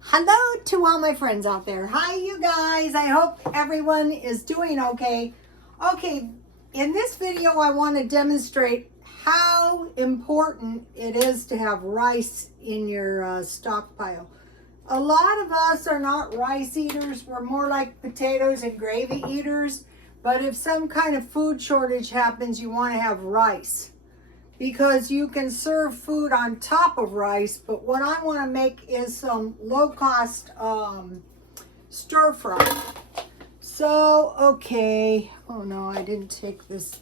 Hello to all my friends out there. Hi, you guys. I hope everyone is doing okay. Okay, in this video, I want to demonstrate how important it is to have rice in your stockpile. A lot of us are not rice eaters. We're more like potatoes and gravy eaters. But if some kind of food shortage happens, you want to have rice, because you can serve food on top of rice. But what I want to make is some low-cost stir fry. So, okay. Oh no, I didn't take this.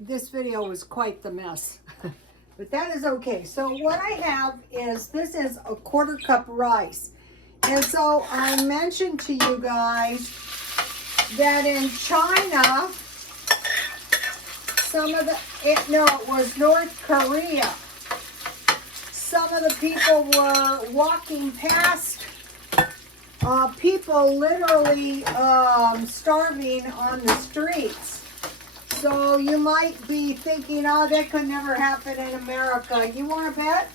This video was quite the mess. But that is okay. So what I have is, this is a 1/4 cup rice. And so I mentioned to you guys that in China, it was North Korea. Some of the people were walking past people literally starving on the streets. So you might be thinking, oh, that could never happen in America. You want to bet?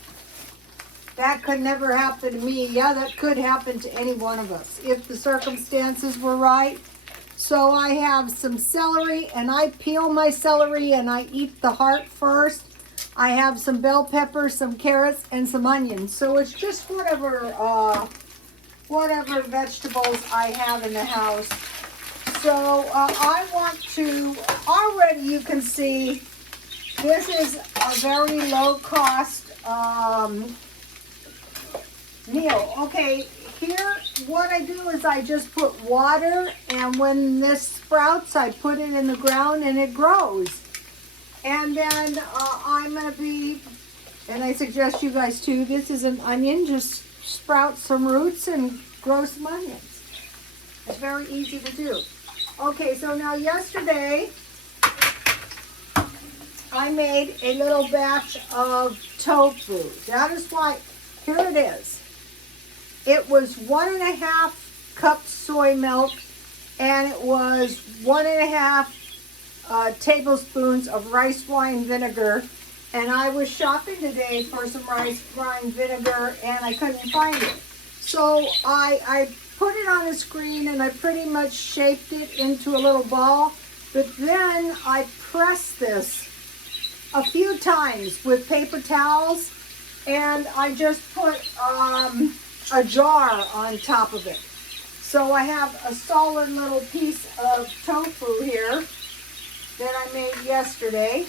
That could never happen to me. Yeah, that could happen to any one of us if the circumstances were right. So I have some celery, and I peel my celery and I eat the heart first. I have some bell peppers, some carrots, and some onions. So it's just whatever vegetables I have in the house. So I want to, already you can see, this is a very low cost meal. Okay, here what I do is I just put water, and when this sprouts, I put it in the ground and it grows. And then I'm going to be, and I suggest you guys too, this is an onion, just sprout some roots and grow some onions. It's very easy to do. Okay, so now yesterday I made a little batch of tofu. That is why, here it is. It was 1.5 cups soy milk, and it was 1.5 tablespoons of rice wine vinegar. And I was shopping today for some rice wine vinegar, and I couldn't find it. So I put it on the screen, and I pretty much shaped it into a little ball. But then I pressed this a few times with paper towels, and I just put a jar on top of it. So I have a solid little piece of tofu here that I made yesterday.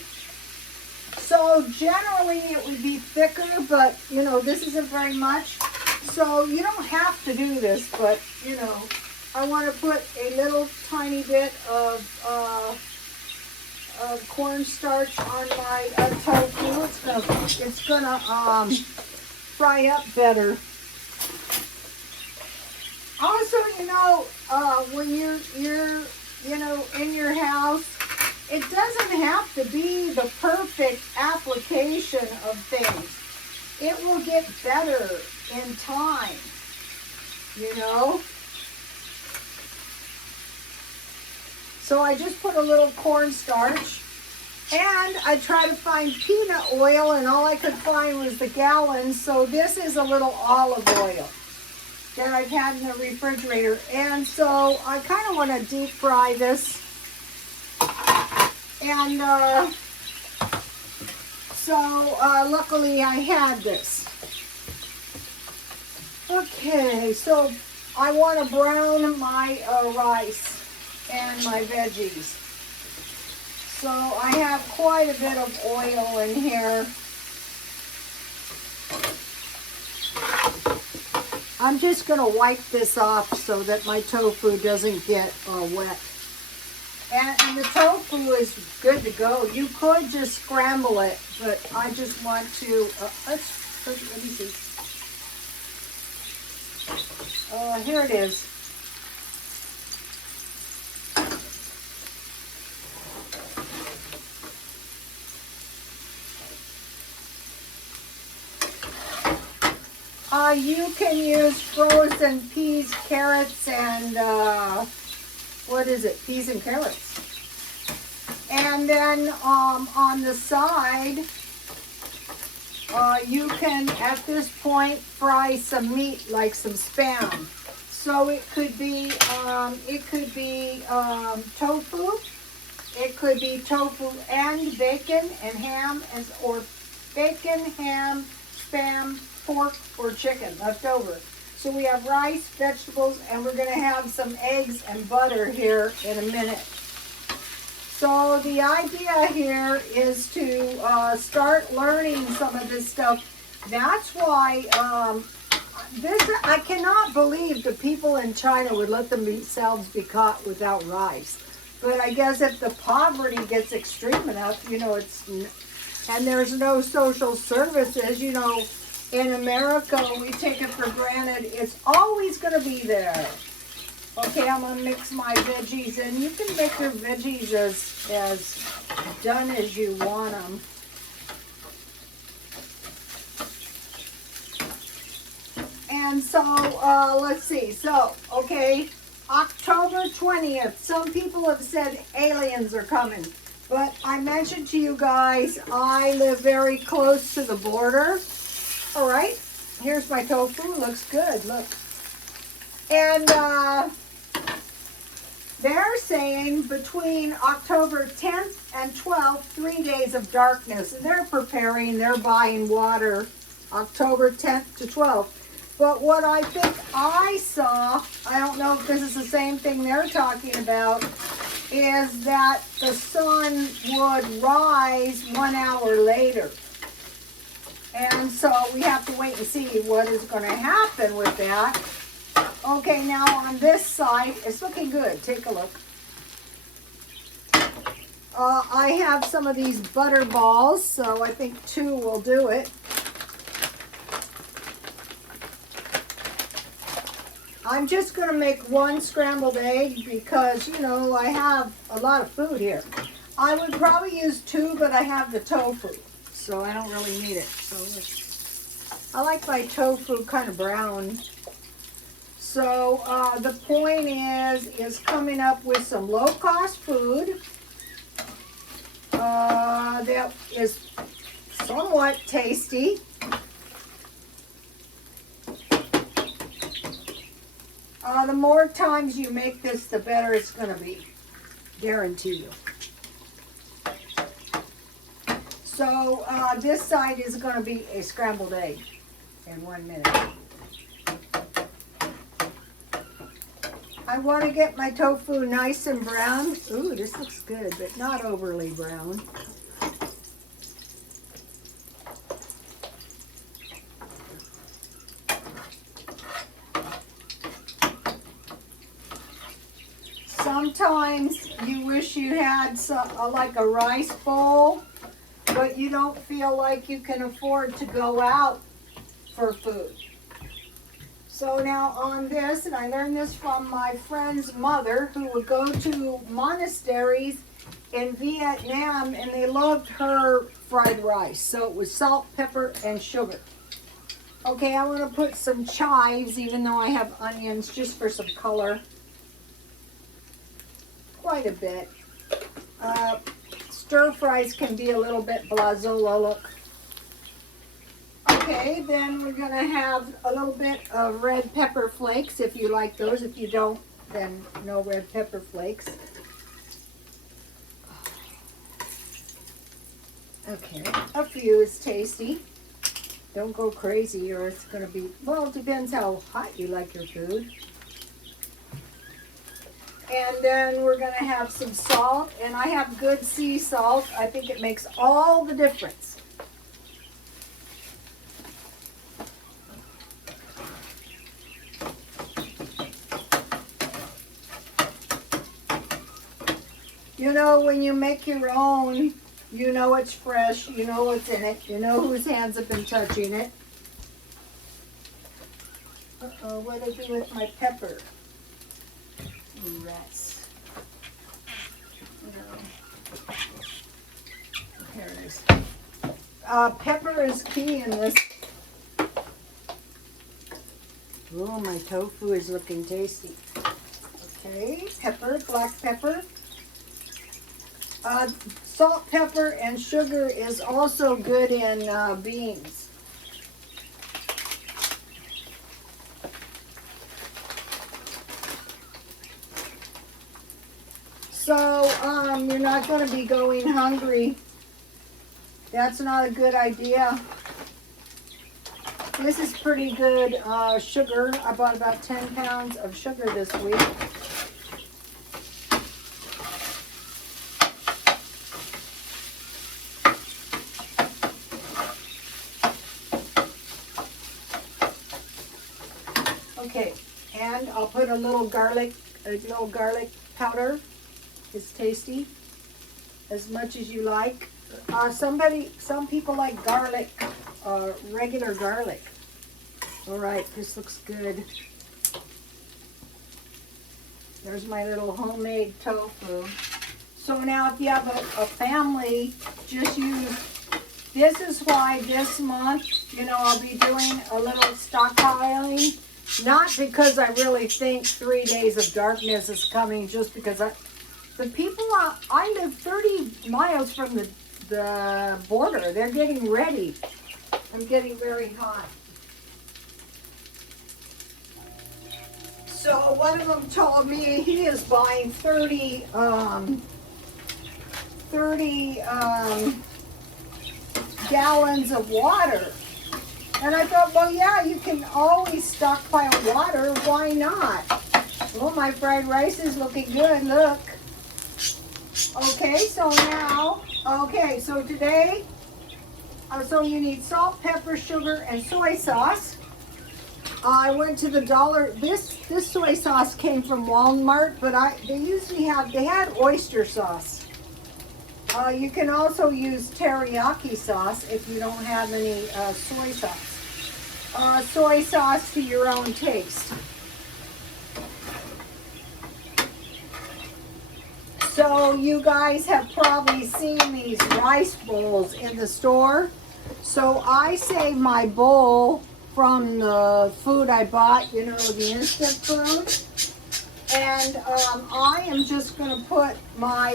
So generally it would be thicker, but you know, this isn't very much. So you don't have to do this, but you know, I want to put a little tiny bit of cornstarch on my tofu. It's gonna fry up better. Also, you know, when you're in your house, it doesn't have to be the perfect application of things. It will get better in time, you know. So I just put a little cornstarch, and I tried to find peanut oil, and all I could find was the gallons. So this is a little olive oil that I've had in the refrigerator. And so I kind of want to deep fry this. And luckily I had this. Okay, so I want to brown my rice and my veggies. So I have quite a bit of oil in here. I'm just going to wipe this off so that my tofu doesn't get wet. And the tofu is good to go. You could just scramble it, but I just want to, let me see. Here it is. You can use frozen peas, carrots, and peas and carrots. And then on the side, You can, at this point, fry some meat like some Spam. So it could be tofu. It could be tofu and bacon and ham, or bacon, ham, Spam, pork, or chicken left over. So we have rice, vegetables, and we're going to have some eggs and butter here in a minute. So the idea here is to start learning some of this stuff. That's why I cannot believe the people in China would let themselves be caught without rice. But I guess if the poverty gets extreme enough, and there's no social services, in America we take it for granted it's always going to be there. Okay, I'm going to mix my veggies in. You can make your veggies as done as you want them. And so, let's see. So, okay, October 20th. Some people have said aliens are coming. But I mentioned to you guys, I live very close to the border. All right, here's my tofu. Looks good, look. And they're saying between October 10th and 12th, 3 days of darkness. And they're preparing, they're buying water October 10th to 12th. But what I think I saw, I don't know if this is the same thing they're talking about, is that the sun would rise 1 hour later. And so we have to wait and see what is going to happen with that. Okay, now on this side, it's looking good. Take a look. I have some of these butter balls, so I think 2 will do it. I'm just going to make 1 scrambled egg because, I have a lot of food here. I would probably use 2, but I have the tofu, so I don't really need it. So I like my tofu kind of brown. So the point is coming up with some low-cost food that is somewhat tasty. The more times you make this, the better it's going to be. Guarantee you. So this side is going to be a scrambled egg in 1 minute. I want to get my tofu nice and brown. Ooh, this looks good, but not overly brown. Sometimes you wish you had like a rice bowl, but you don't feel like you can afford to go out for food. So now on this, and I learned this from my friend's mother who would go to monasteries in Vietnam, and they loved her fried rice. So it was salt, pepper, and sugar. Okay, I want to put some chives, even though I have onions, just for some color. Quite a bit. Stir fries can be a little bit blazola look. Okay, then we're going to have a little bit of red pepper flakes if you like those. If you don't, then no red pepper flakes. Okay, a few is tasty. Don't go crazy or it's going to be, well, it depends how hot you like your food. And then we're going to have some salt, and I have good sea salt. I think it makes all the difference. When you make your own, you know it's fresh, you know what's in it, you know whose hands have been touching it. Uh-oh, what did I do with my pepper? Rats. No. Here it is. Pepper is key in this. Oh, my tofu is looking tasty. Okay, pepper, black pepper. Salt, pepper, and sugar is also good in beans. So you're not going to be going hungry. That's not a good idea. This is pretty good sugar. I bought about 10 pounds of sugar this week. Okay, and I'll put a little garlic powder. It's tasty, as much as you like. Some people like garlic, regular garlic. All right, this looks good. There's my little homemade tofu. So now if you have a family, just use, this is why this month, I'll be doing a little stockpiling. Not because I really think 3 days of darkness is coming, just because the people, I live 30 miles from the border. They're getting ready. I'm getting very hot. So one of them told me he is buying 30 gallons of water. And I thought, well, yeah, you can always stockpile water. Why not? Well, my fried rice is looking good. Look. Okay, so now, so today, so you need salt, pepper, sugar, and soy sauce. I went to the dollar. This soy sauce came from Walmart, but they had oyster sauce. You can also use teriyaki sauce if you don't have any soy sauce. Soy sauce to your own taste. So you guys have probably seen these rice bowls in the store. So I save my bowl from the food I bought, the instant food. And I am just going to put my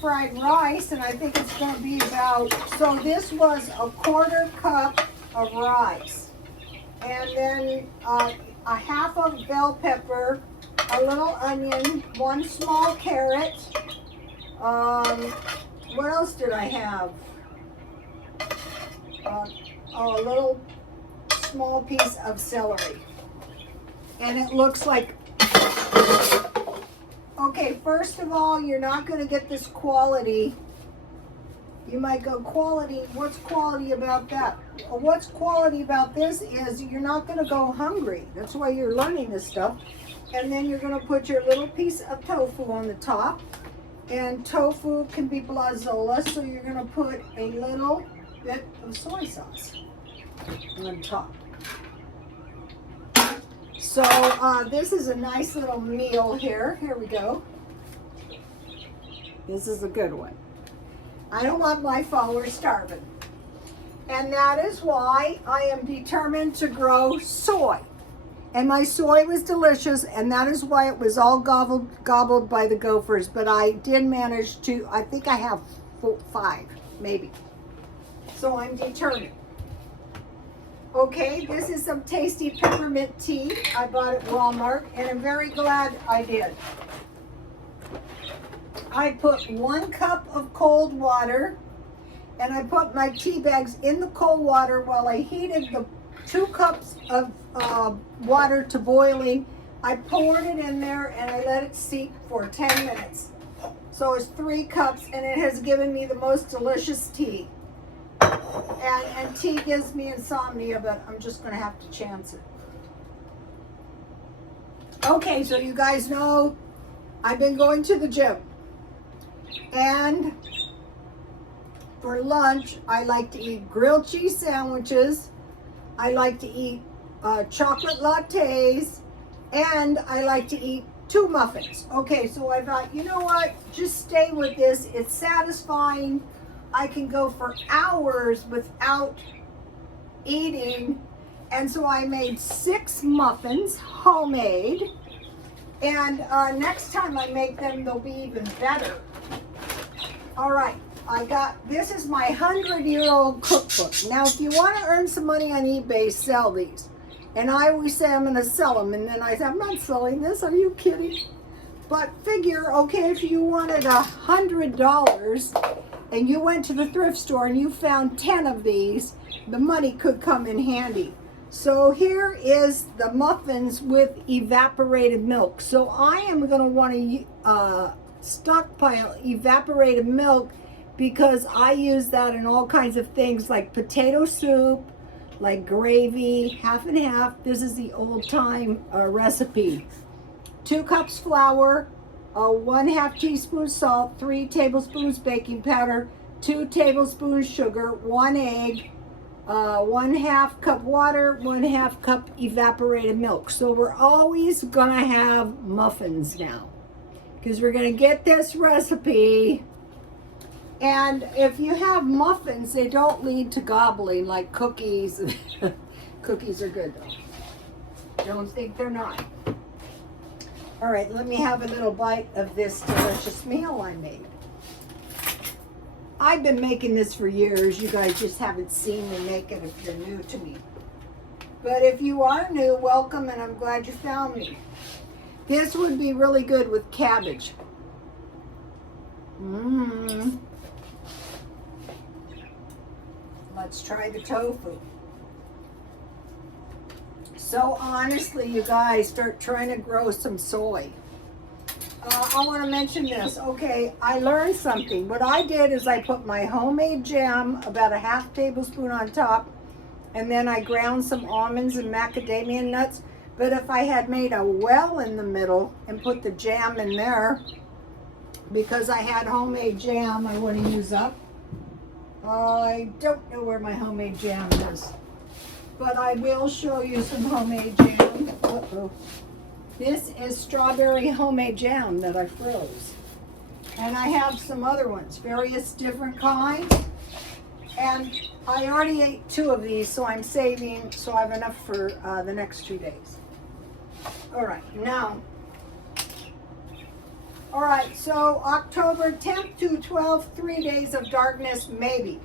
fried rice, and I think it's going to be about, so this was a 1/4 cup of rice. And then a half of bell pepper, a little onion, 1 small carrot. What else did I have? A little small piece of celery. And it looks like, okay, first of all, you're not going to get this quality. You might go, quality, what's quality about that? What's quality about this is you're not going to go hungry. That's why you're learning this stuff. And then you're going to put your little piece of tofu on the top. And tofu can be blazola, so you're going to put a little bit of soy sauce on top. So this is a nice little meal here. Here we go. This is a good one. I don't want my followers starving. And that is why I am determined to grow soy. And my soy was delicious, and that is why it was all gobbled by the gophers. But I did manage to, I think I have 5, maybe. So I'm determined. Okay, this is some tasty peppermint tea I bought at Walmart, and I'm very glad I did. I put 1 cup of cold water, and I put my tea bags in the cold water while I heated the 2 cups of water to boiling. I poured it in there and I let it steep for 10 minutes. So it's 3 cups, and it has given me the most delicious tea. And tea gives me insomnia, but I'm just going to have to chance it. Okay, so you guys know I've been going to the gym. And for lunch, I like to eat grilled cheese sandwiches. I like to eat chocolate lattes, and I like to eat 2 muffins. Okay, so I thought, you know what? Just stay with this. It's satisfying. I can go for hours without eating. And so I made 6 muffins, homemade. And next time I make them, they'll be even better. All right, this is my 100-year-old cookbook. Now, if you want to earn some money on eBay, sell these. And I always say I'm going to sell them. And then I say, I'm not selling this. Are you kidding? But figure, okay, if you wanted $100 and you went to the thrift store and you found 10 of these, the money could come in handy. So here is the muffins with evaporated milk. So I am going to want to stockpile evaporated milk because I use that in all kinds of things like potato soup, like gravy, half and half. This is the old time recipe. 2 cups flour, 1/2 teaspoon salt, 3 tablespoons baking powder, 2 tablespoons sugar, 1 egg, 1/2 cup water, 1/2 cup evaporated milk. So we're always gonna have muffins now because we're gonna get this recipe. And if you have muffins, they don't lead to gobbling like cookies. Cookies are good though. Don't think they're not. All right, let me have a little bite of this delicious meal I made. I've been making this for years. You guys just haven't seen me make it if you're new to me. But if you are new, welcome, and I'm glad you found me. This would be really good with cabbage. Let's try the tofu. So honestly, you guys, start trying to grow some soy. I want to mention this. Okay, I learned something. What I did is I put my homemade jam, about a 1/2 tablespoon on top, and then I ground some almonds and macadamia nuts. But if I had made a well in the middle and put the jam in there, because I had homemade jam I want to use up. I don't know where my homemade jam is, but I will show you some homemade jam. Uh-oh. This is strawberry homemade jam that I froze. And I have some other ones, various different kinds. And I already ate 2 of these, so I'm saving, so I have enough for the next 2 days. All right, now. All right, so October 10th to 12th, 3 days of darkness, maybe.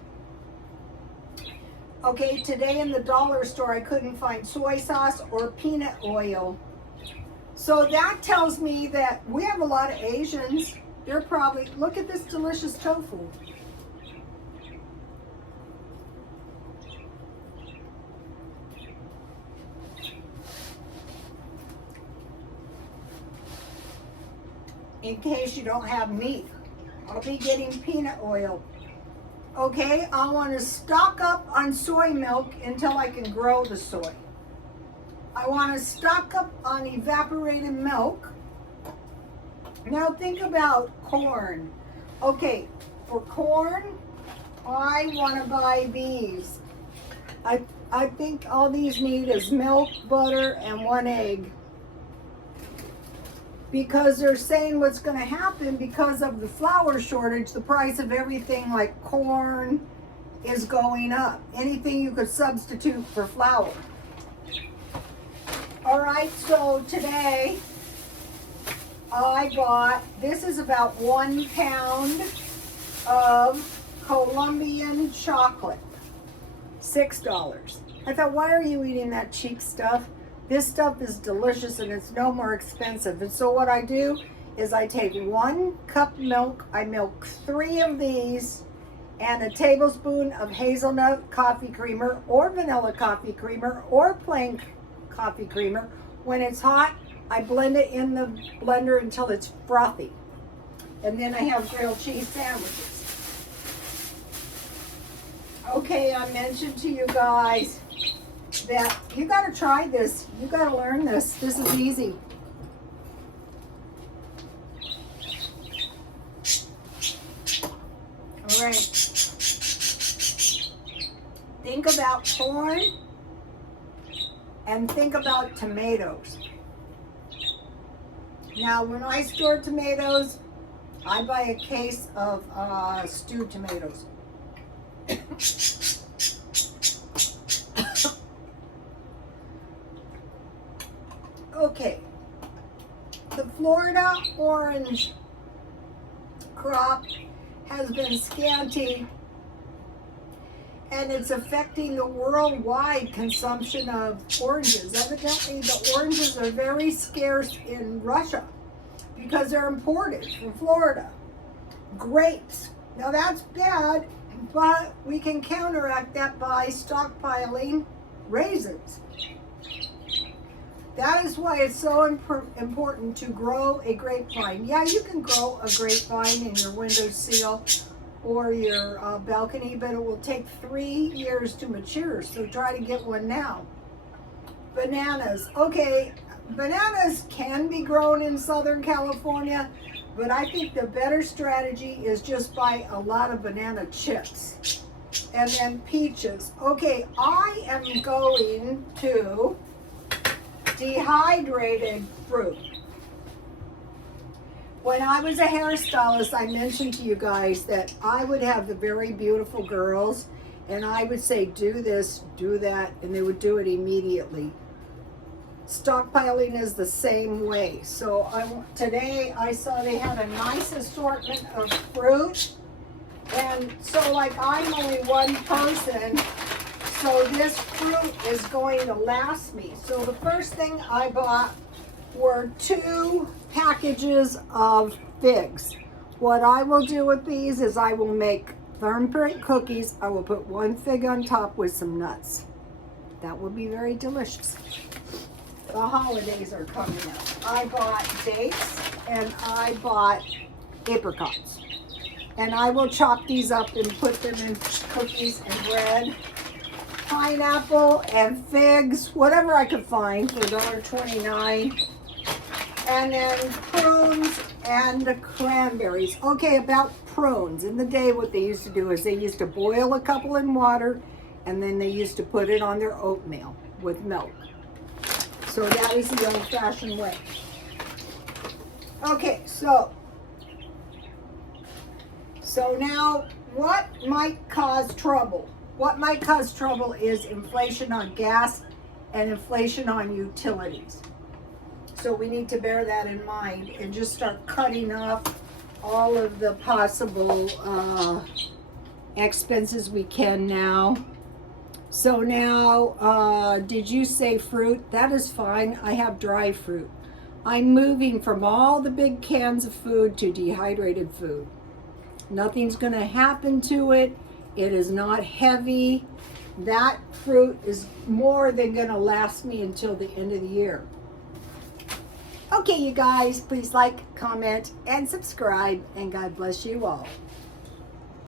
Okay, today in the dollar store, I couldn't find soy sauce or peanut oil. So that tells me that we have a lot of Asians. They're probably, look at this delicious tofu. In case you don't have meat, I'll be getting peanut oil. Okay, I want to stock up on soy milk until I can grow the soy. I want to stock up on evaporated milk. Now think about corn. Okay, for corn, I want to buy these. I think all these need is milk, butter, and 1 egg. Because they're saying what's going to happen because of the flour shortage, the price of everything like corn is going up. Anything you could substitute for flour. All right, so today I bought, this is about 1 pound of Colombian chocolate, $6. I thought, why are you eating that cheap stuff? This stuff is delicious and it's no more expensive. And so what I do is I take 1 cup milk, I milk 3 of these, and a tablespoon of hazelnut coffee creamer or vanilla coffee creamer or plain coffee creamer. When it's hot, I blend it in the blender until it's frothy. And then I have grilled cheese sandwiches. Okay, I mentioned to you guys that you got to try this. You got to learn this. This is easy. All right. Think about corn and think about tomatoes. Now, when I store tomatoes, I buy a case of stewed tomatoes. Okay, the Florida orange crop has been scanty and it's affecting the worldwide consumption of oranges. Evidently, the oranges are very scarce in Russia. because they're imported from Florida. Grapes. Now that's bad, but we can counteract that by stockpiling raisins. That is why it's so important to grow a grapevine. Yeah, you can grow a grapevine in your windowsill or your balcony, but it will take 3 years to mature, so try to get one now. Bananas. Okay, bananas can be grown in Southern California, but I think the better strategy is just buy a lot of banana chips. And then peaches. Okay, I am going to dehydrated fruit. When I was a hairstylist, I mentioned to you guys that I would have the very beautiful girls, and I would say, do this, do that, and they would do it immediately. Stockpiling is the same way. So today I saw they had a nice assortment of fruit, and so like I'm only one person, so this fruit is going to last me. So the first thing I bought were 2 packages of figs. What I will do with these is I will make firm print cookies. I will put 1 fig on top with some nuts. That will be very delicious. The holidays are coming up. I bought dates and I bought apricots. And I will chop these up and put them in cookies and bread. Pineapple and figs, whatever I could find for $1.29. And then prunes and cranberries. Okay, about prunes. In the day, what they used to do is they used to boil a couple in water, and then they used to put it on their oatmeal with milk. So that is the old-fashioned way. Okay, so now what might cause trouble? What might cause trouble is inflation on gas and inflation on utilities. So we need to bear that in mind and just start cutting off all of the possible expenses we can now. So now, did you say fruit? That is fine. I have dry fruit. I'm moving from all the big cans of food to dehydrated food. Nothing's going to happen to it. It is not heavy. That fruit is more than going to last me until the end of the year. Okay, you guys, please like, comment, and subscribe, and God bless you all.